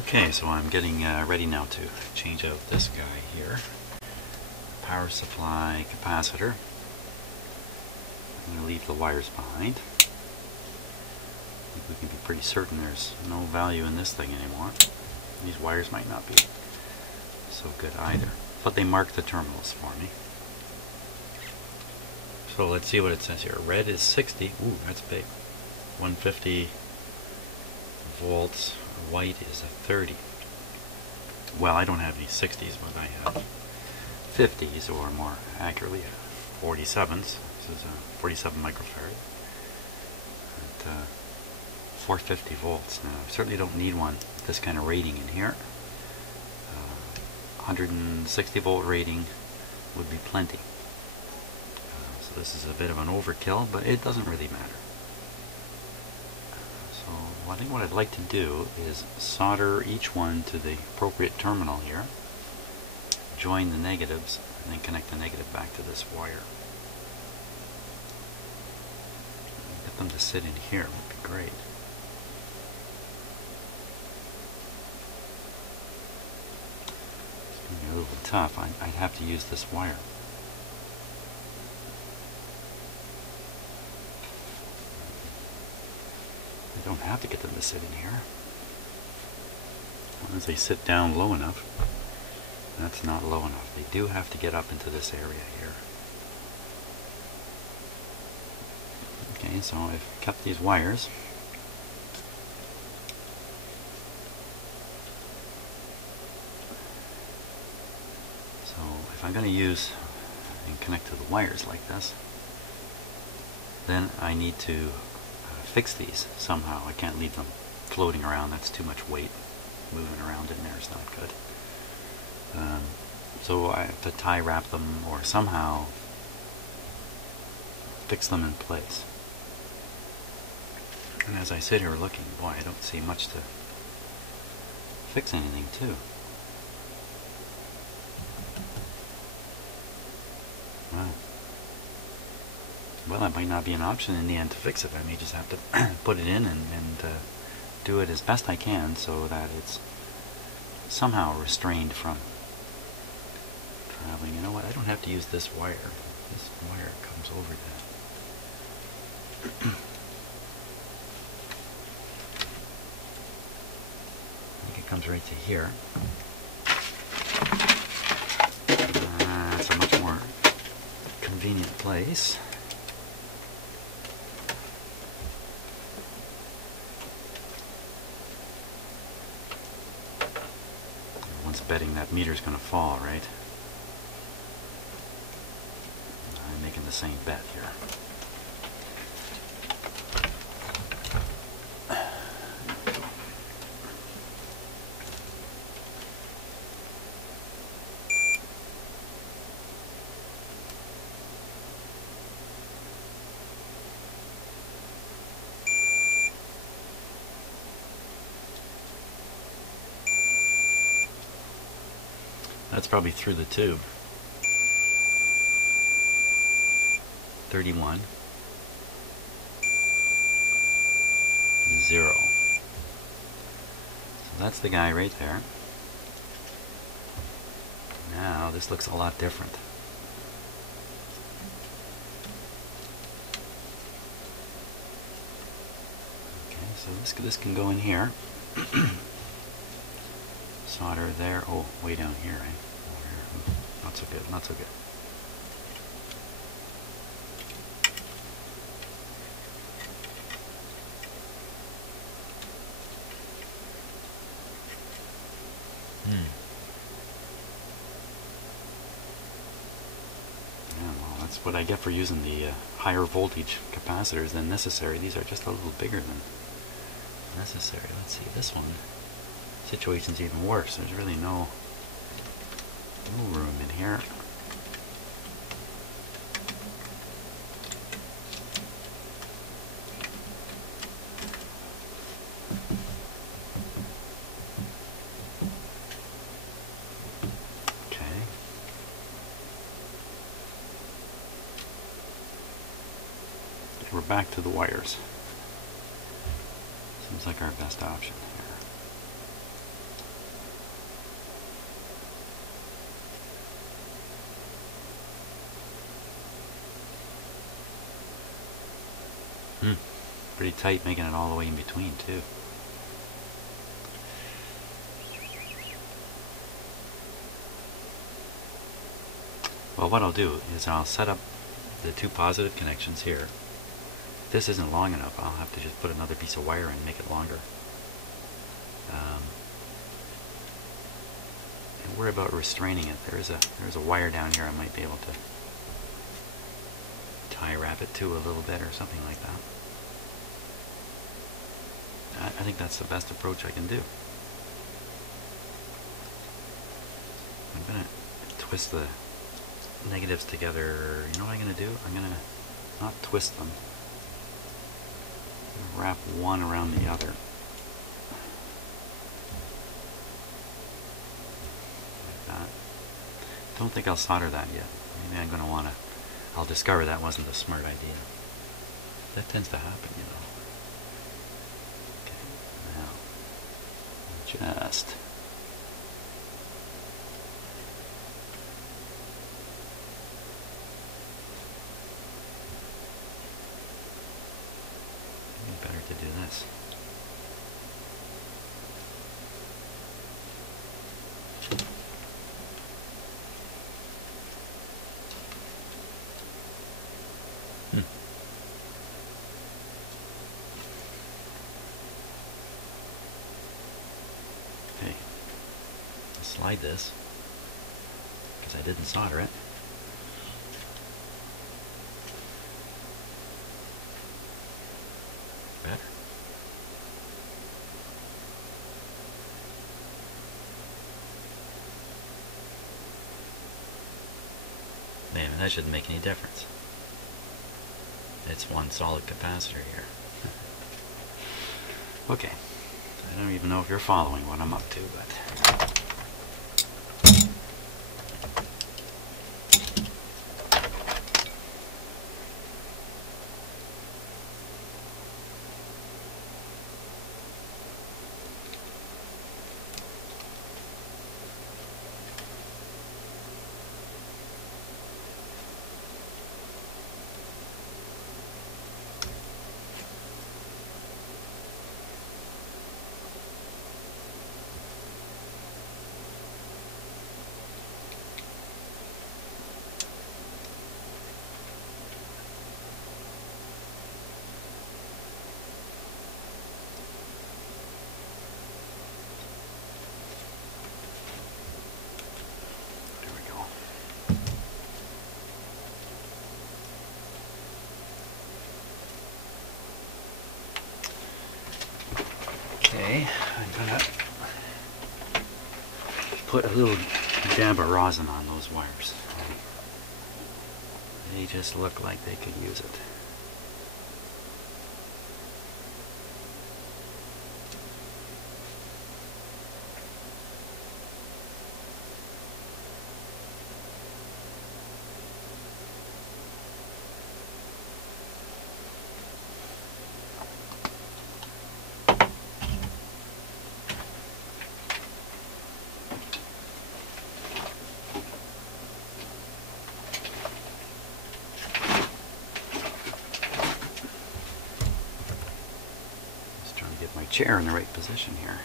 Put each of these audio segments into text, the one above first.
Okay, so I'm getting ready now to change out this guy here. Power supply capacitor. I'm going to leave the wires behind. I think we can be pretty certain there's no value in this thing anymore. These wires might not be so good either, but they mark the terminals for me. So let's see what it says here. Red is 60. Ooh, that's big. 150 volts. White is a 30. Well, I don't have any 60s, but I have 50s, or more accurately 47s. This is a 47 microfarad at 450 volts. Now, I certainly don't need one with this kind of rating in here. 160 volt rating would be plenty. So this is a bit of an overkill, but it doesn't really matter. So I think what I'd like to do is solder each one to the appropriate terminal here, join the negatives, and then connect the negative back to this wire. Get them to sit in here would be great. It's going to be a little bit tough. I'd have to use this wire. I don't have to get them to sit in here. As long as they sit down low enough. That's not low enough. They do have to get up into this area here. Okay, so I've kept these wires. So if I'm going to use and connect to the wires like this, then I need to fix these somehow. I can't leave them floating around. That's too much weight moving around in there. Is not good. So I have to tie wrap them or somehow fix them in place. And as I sit here looking, boy, I don't see much to fix anything to. Wow. Well, that might not be an option in the end to fix it. I may just have to put it in and do it as best I can so that it's somehow restrained from traveling. You know what? I don't have to use this wire. This wire comes over that. I think it comes right to here. That's a much more convenient place. Betting that meter's going to fall, right? I'm making the same bet here. That's probably through the tube. 31. 0. So that's the guy right there. Now this looks a lot different. Okay, so this can go in here. Solder there. Oh, way down here, right? Not so good, not so good. Yeah, well, that's what I get for using the higher voltage capacitors than necessary. These are just a little bigger than necessary. Let's see, this one. Situation's even worse. There's really no room in here. Okay. We're back to the wires. Seems like our best option here. Pretty tight, making it all the way in between too. Well, what I'll do is I'll set up the two positive connections here. If this isn't long enough, I'll have to just put another piece of wire in and make it longer. And worry about restraining it. There's a wire down here I might be able to tie wrap it to a little bit or something like that. I think that's the best approach I can do. I'm going to twist the negatives together. You know what I'm going to do? I'm going to not twist them. I'm going to wrap one around the other. Like that. Don't think I'll solder that yet. Maybe I'm going to want to... I'll discover that wasn't a smart idea. That tends to happen, you know. Just maybe better to do this. Slide this because I didn't solder it. Better. Man, that shouldn't make any difference. It's one solid capacitor here. Okay. I don't even know if you're following what I'm up to, but... Okay, I'm gonna put a little dab of rosin on those wires. They just look like they could use it. My chair in the right position here.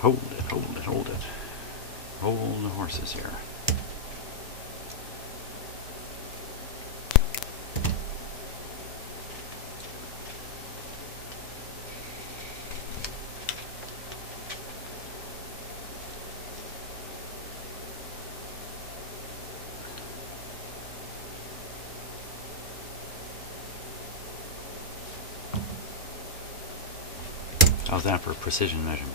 Hold it, hold it, hold it. Hold the horses here. How's that for precision measurement?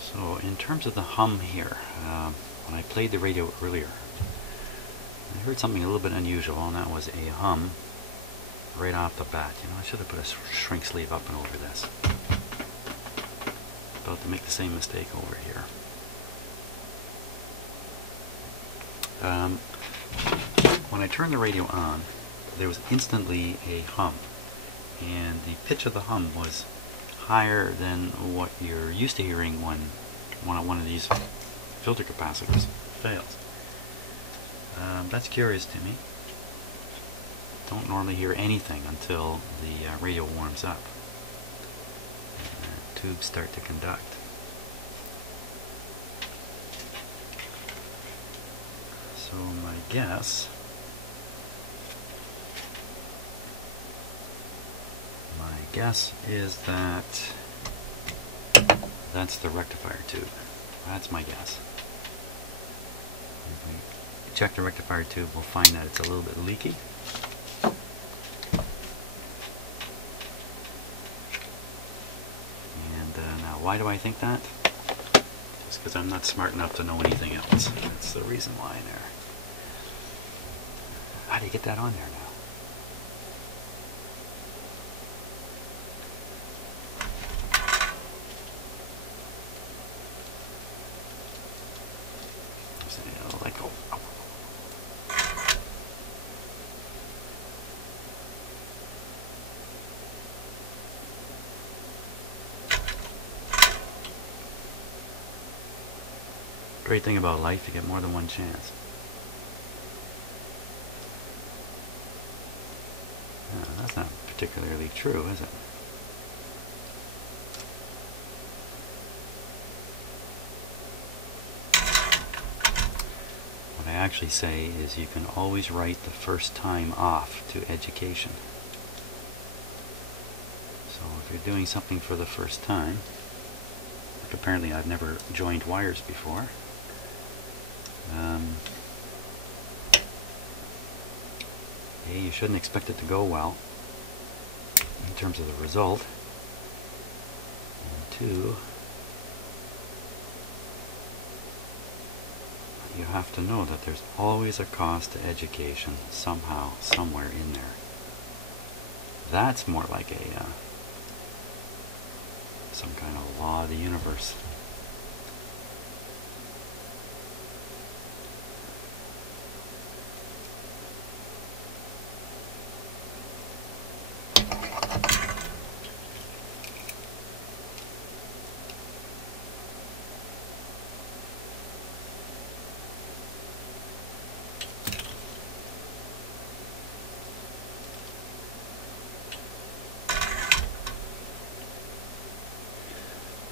So in terms of the hum here, when I played the radio earlier, I heard something a little bit unusual, and that was a hum right off the bat. You know, I should have put a shrink sleeve up and over this. About to make the same mistake over here. When I turned the radio on, there was instantly a hum, and the pitch of the hum was higher than what you're used to hearing when one of these filter capacitors fails. That's curious to me. Don't normally hear anything until the radio warms up and the tubes start to conduct. So my guess is that that's the rectifier tube. That's my guess. If we check the rectifier tube, we'll find that it's a little bit leaky. And now, why do I think that? Just because I'm not smart enough to know anything else. That's the reason why there. How do you get that on there now? Great thing about life, you get more than one chance. That's not particularly true, is it? What I actually say is you can always write the first time off to education. So if you're doing something for the first time, like apparently I've never joined wires before, A, you shouldn't expect it to go well in terms of the result, and 2, you have to know that there's always a cost to education somehow, somewhere in there. That's more like a some kind of law of the universe.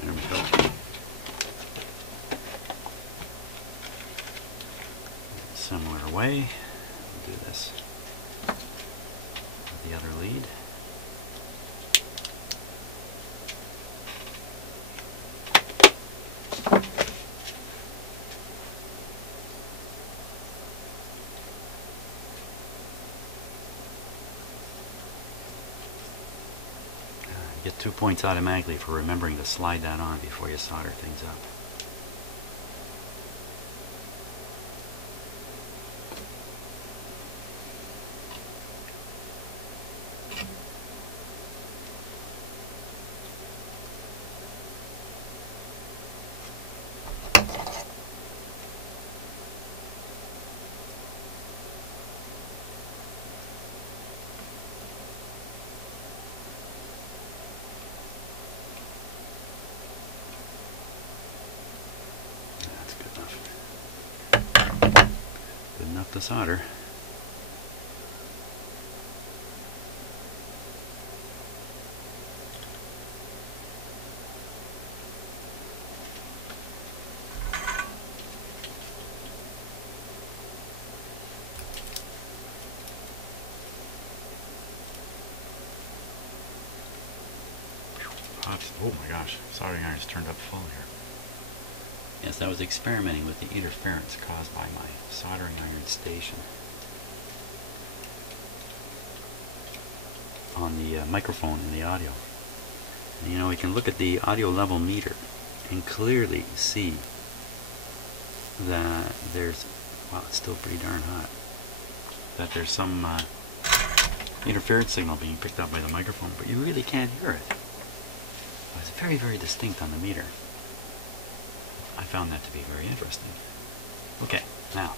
There we go. similar way. We'll do this with the other lead. Get 2 points automatically for remembering to slide that on before you solder things up. Good enough to solder. Oh my gosh, soldering iron's turned up full here. Yes, I was experimenting with the interference caused by my soldering iron station on the microphone in the audio. And, you know, we can look at the audio level meter and clearly see that there's, wow, it's still pretty darn hot, that there's some interference signal being picked up by the microphone, but you really can't hear it. It's very, very distinct on the meter. I found that to be very interesting. Okay, now,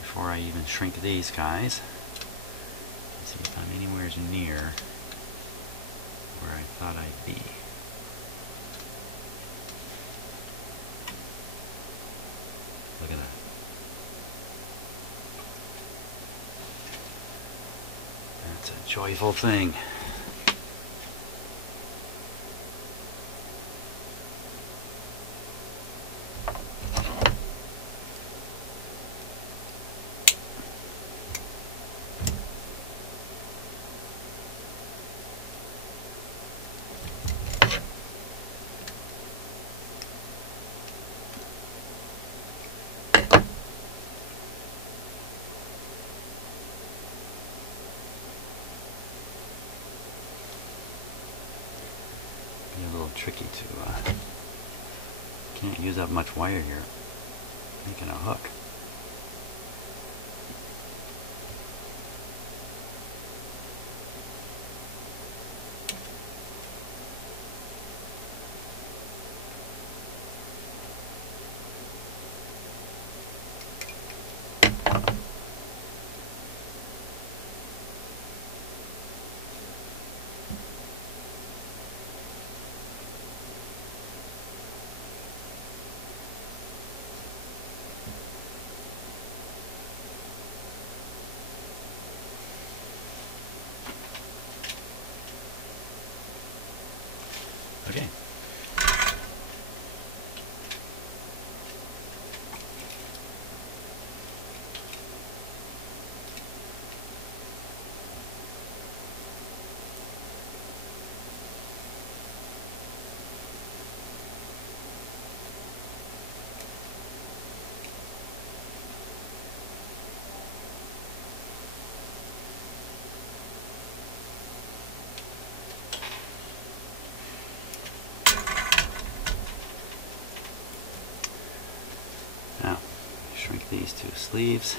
before I even shrink these guys, let's see if I'm anywhere near where I thought I'd be. Look at that. That's a joyful thing. A little tricky to can't use up much wire here, making a hook. Okay. Now, shrink these two sleeves.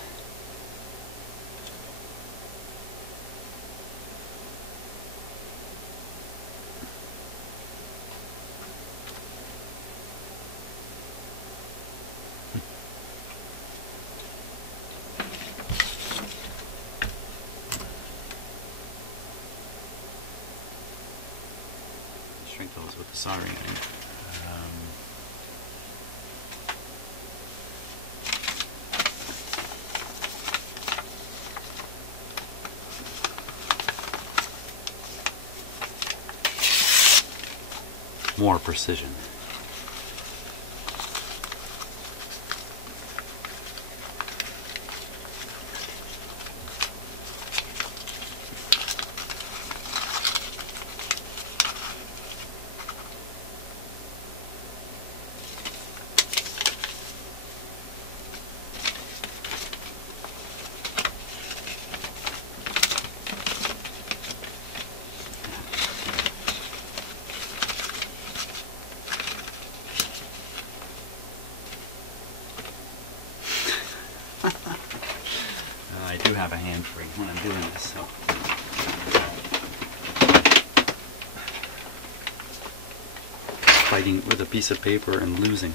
Shrink those with the soldering iron. More precision. do have a hand free when I'm doing this. So. Fighting with a piece of paper and losing.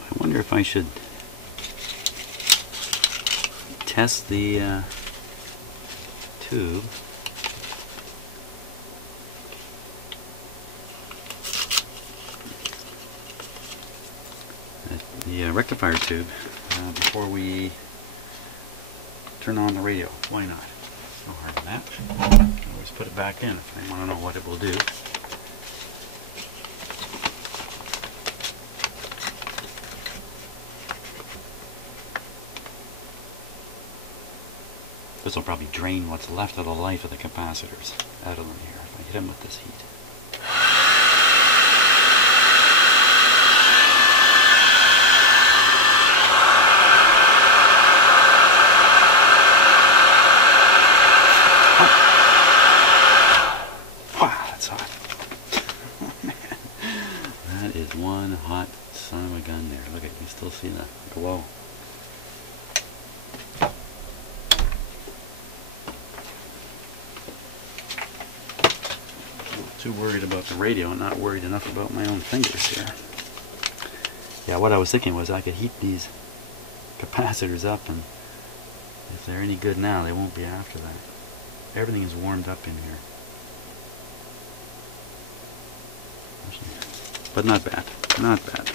I wonder if I should test the tube. The rectifier tube before we turn on the radio. Why not? No harm in that. Always put it back in if I want to know what it will do. This will probably drain what's left of the life of the capacitors out of them here if I hit them with this heat. Wow, that's hot. Oh man, that is one hot son of a gun there. Look at, you still see the glow. Too worried about the radio and not worried enough about my own fingers here. Yeah, what I was thinking was I could heat these capacitors up, and if they're any good now, they won't be after that. Everything is warmed up in here. But not bad. Not bad.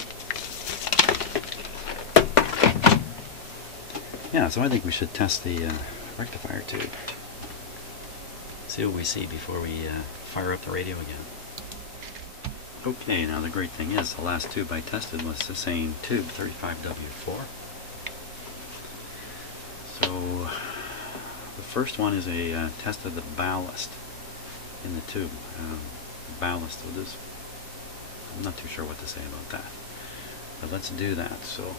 Yeah, so I think we should test the rectifier tube. See what we see before we fire up the radio again. Okay, now the great thing is the last tube I tested was the same tube, 35W4. So the first one is a test of the ballast in the tube. Ballast of this. I'm not too sure what to say about that. But let's do that. So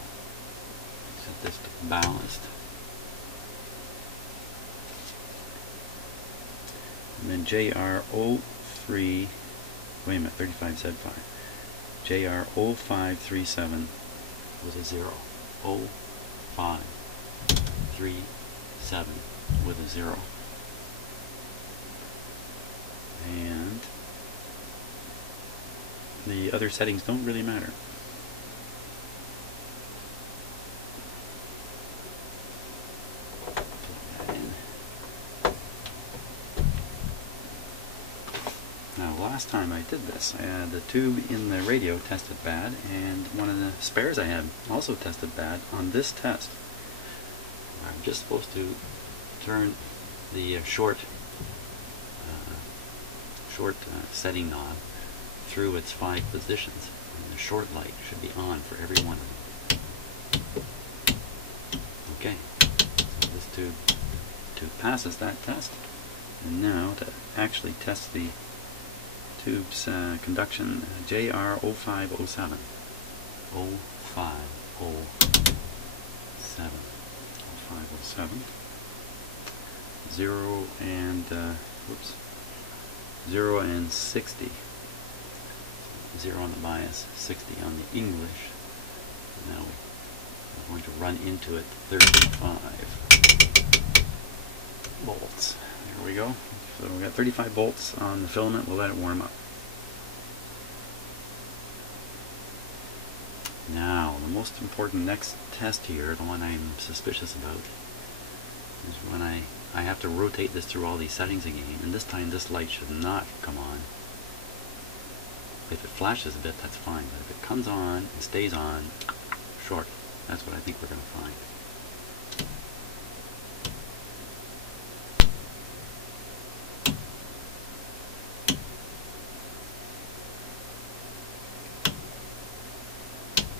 set this to ballast. And then JR03, wait a minute, 35Z5. JR0537 with a 0. 0537 with a 0. And the other settings don't really matter. Last time I did this, the tube in the radio tested bad, and one of the spares I had also tested bad on this test. I'm just supposed to turn the short setting knob through its 5 positions, and the short light should be on for every one of them. Okay, so this tube passes that test, and now to actually test the tube's conduction, JR0507. 0507. 0 and 0 and 60. 0 on the bias, 60 on the English. Now we're going to run into it 35 volts. There we go. So we've got 35 volts on the filament. We'll let it warm up. Now, the most important next test here, the one I'm suspicious about, is when I have to rotate this through all these settings again, and this time this light should not come on. If it flashes a bit, that's fine, but if it comes on and stays on, short. That's what I think we're going to find.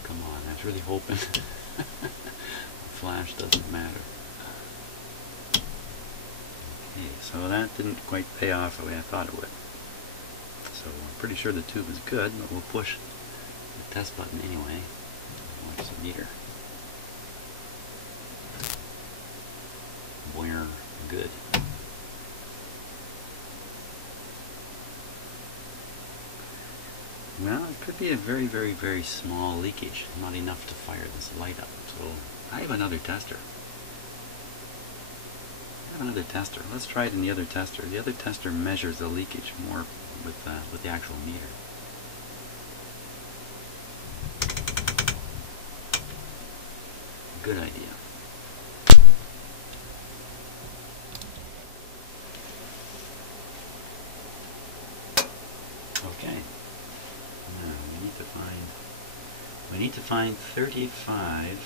Come on, I was really hoping the flash doesn't matter. Okay, so that didn't quite pay off the way I thought it would. So I'm pretty sure the tube is good, but we'll push the test button anyway. Watch the meter. We're good. Well, it could be a very, very, very small leakage. Not enough to fire this light up. So I have another tester. Let's try it in the other tester. The other tester measures the leakage more with the actual meter. Good idea. Okay. Now we need to find 35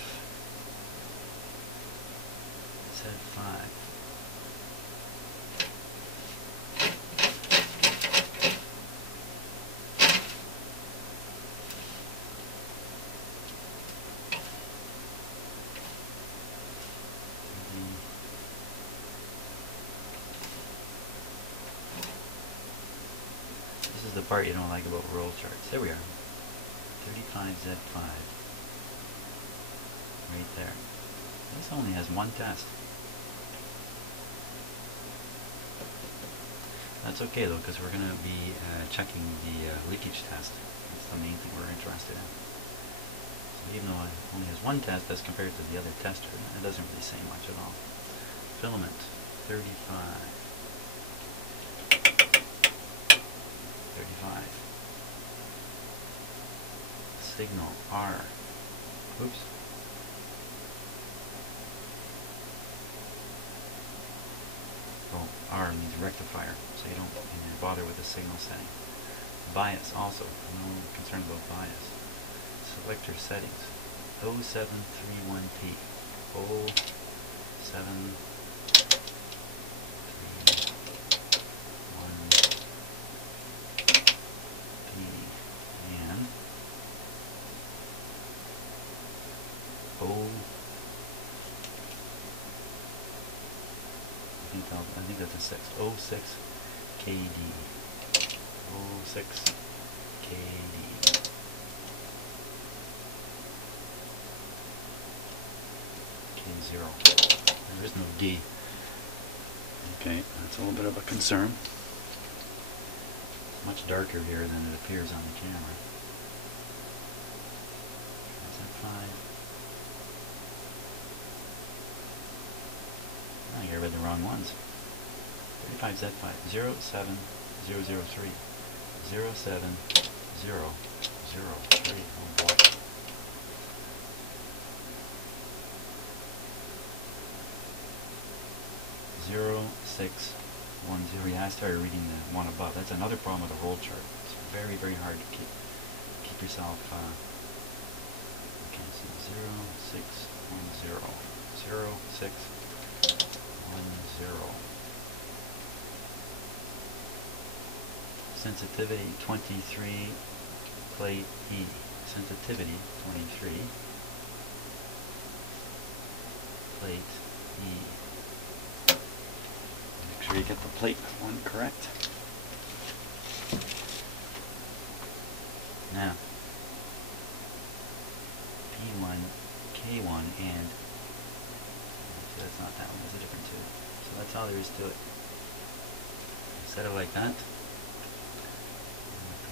Z5. This is the part you don't like about roll charts. There we are. 35Z5. Right there. This only has one test. That's okay though, because we're going to be checking the leakage test. That's the main thing we're interested in. So even though it only has one test as compared to the other tester, it doesn't really say much at all. Filament 35. 35. Signal R. Oops. Oh, R means rectifier, so you don't bother with the signal setting. Bias also. No concern about bias. Selector settings. 0731P. 0731P. And I think that's a 6. 06 KD. 06 KD. K0. There is no D. Okay, that's a little bit of a concern. It's much darker here than it appears on the camera. Is that 5? I read the wrong ones. 35Z5 07003 07003. Oh boy. Zero 6 1 0. Yeah, I started reading the one above. That's another problem with a roll chart. It's very, very hard to keep yourself. Okay, so 0610 0610. Sensitivity 23, plate E. Sensitivity 23, plate E. Make sure you get the plate one correct. Now, P1, K1, and so that's not that one, that's a different tube. So that's all there is to it. Set it like that.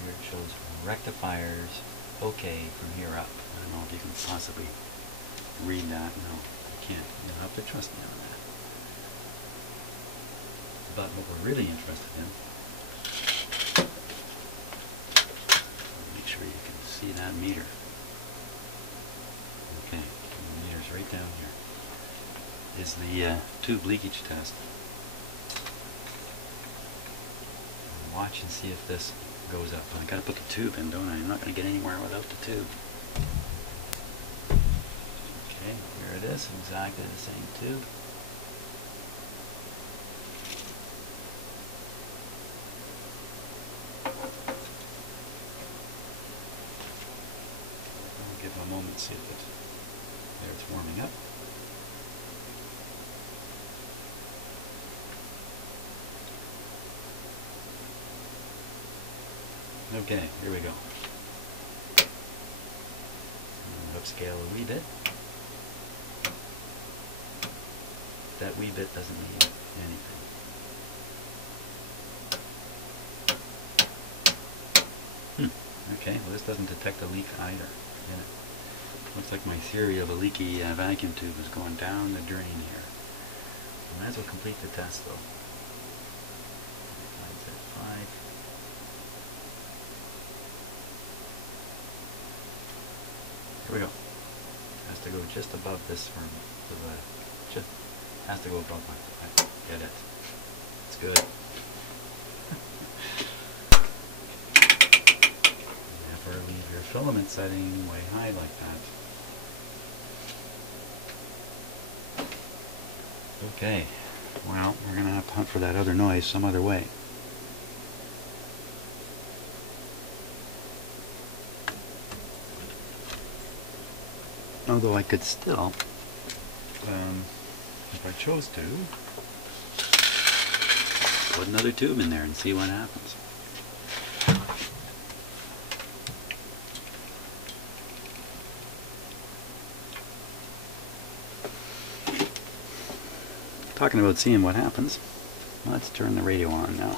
Here it shows rectifiers OK from here up. I don't know if you can possibly read that. No, you can't. You'll have to trust me on that. But what we're really interested in, make sure you can see that meter. Okay, the meter's right down here. is the tube leakage test. Watch and see if this goes up. I gotta put the tube in, don't I? I'm not gonna get anywhere without the tube. Okay, here it is, exactly the same tube. I'll give it a moment to see if there it's warming up. Okay, here we go. Upscale a wee bit. That wee bit doesn't mean anything. Okay, well this doesn't detect a leak either. Yeah. Looks like my theory of a leaky vacuum tube is going down the drain here. I might as well complete the test though. Mine's at 5. Here we go. Has to go just above this for the just has to go above my. I get it. It's good. Never leave your filament setting way high like that. Okay. Well, we're gonna have to hunt for that other noise some other way. Although I could still, if I chose to, put another tube in there and see what happens. Talking about seeing what happens, let's turn the radio on now.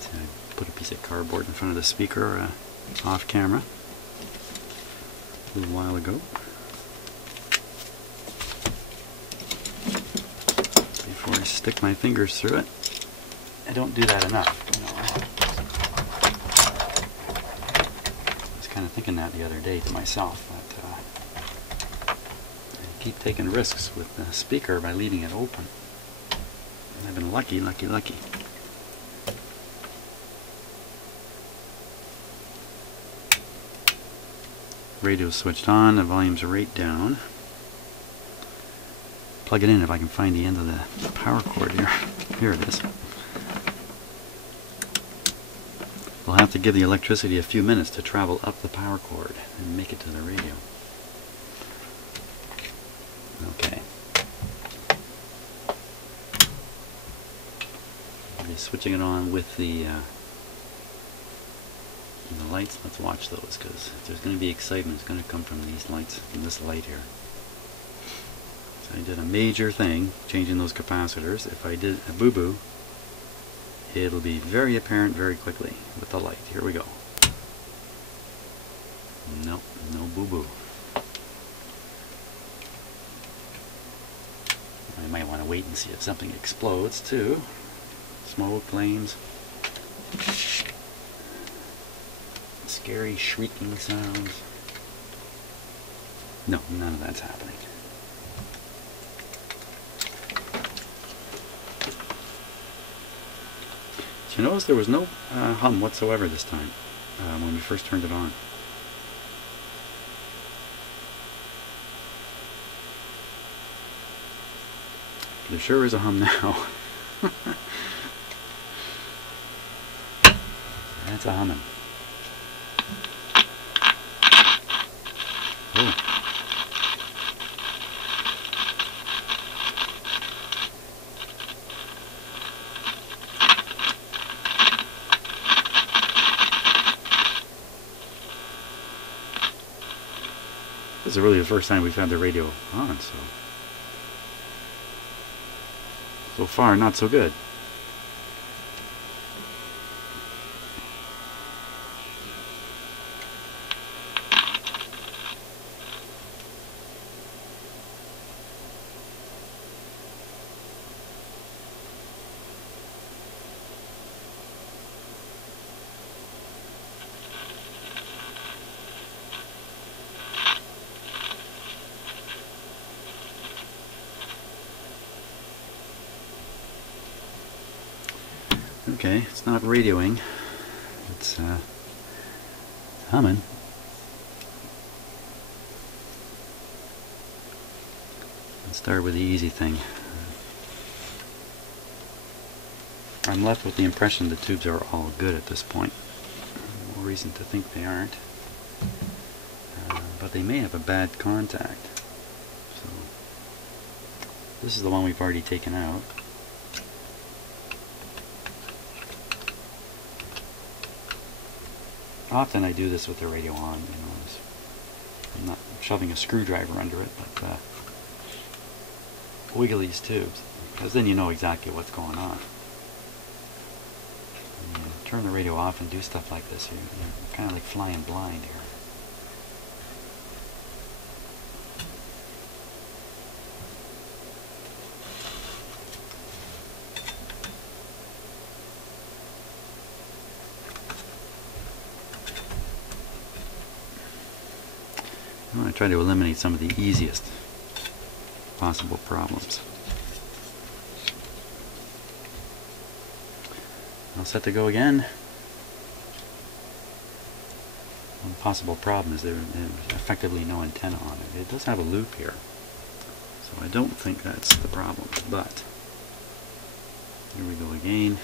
So I put a piece of cardboard in front of the speaker off camera a little while ago. Before I stick my fingers through it. I don't do that enough. You know. I was kind of thinking that the other day to myself, that I keep taking risks with the speaker by leaving it open. And I've been lucky. Radio switched on, the volume's right down. Plug it in if I can find the end of the power cord here. Here it is. We'll have to give the electricity a few minutes to travel up the power cord and make it to the radio. Okay. I'll be switching it on with the lights. Let's watch those, because if there's going to be excitement, it's going to come from these lights, from this light here. So I did a major thing, changing those capacitors. If I did a boo-boo, it'll be very apparent very quickly with the light. Here we go. Nope, no boo-boo. I might want to wait and see if something explodes too. Smoke, flames. Scary shrieking sounds. No, none of that's happening. So you notice there was no hum whatsoever this time when we first turned it on. There sure is a hum now. That's a humming. Oh. This is really the first time we've had the radio on, so far not so good. Okay, it's not radioing. It's humming. Let's start with the easy thing. I'm left with the impression the tubes are all good at this point. No reason to think they aren't. But they may have a bad contact. So this is the one we've already taken out. Often I do this with the radio on, you know, I'm not shoving a screwdriver under it, but wiggle these tubes, because then you know exactly what's going on. When you turn the radio off and do stuff like this, you're kind of like flying blind here. I want to try to eliminate some of the easiest possible problems. All set to go again. One possible problem is there's effectively no antenna on it. It does have a loop here, so I don't think that's the problem, but here we go again.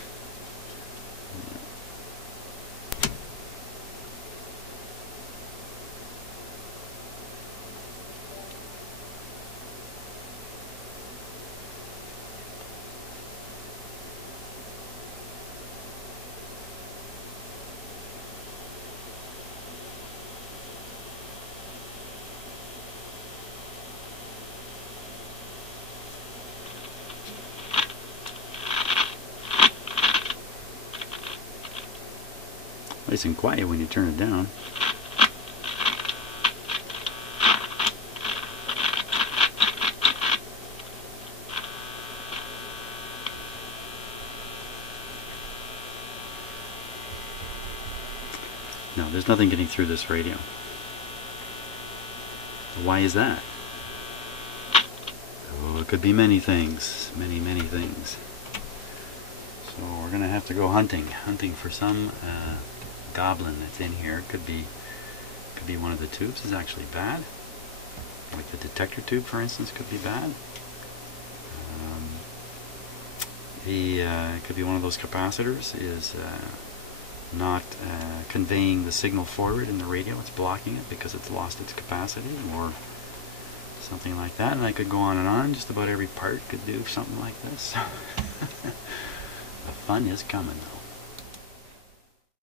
Nice and quiet when you turn it down. No, there's nothing getting through this radio. Why is that? Oh, it could be many things. Many things. So we're going to have to go hunting for some goblin that's in here. Could be one of the tubes is actually bad. Like the detector tube, for instance, could be bad. It could be one of those capacitors is not conveying the signal forward in the radio. It's blocking it because it's lost its capacity, or something like that. And I could go on and on. Just about every part could do something like this. The fun is coming.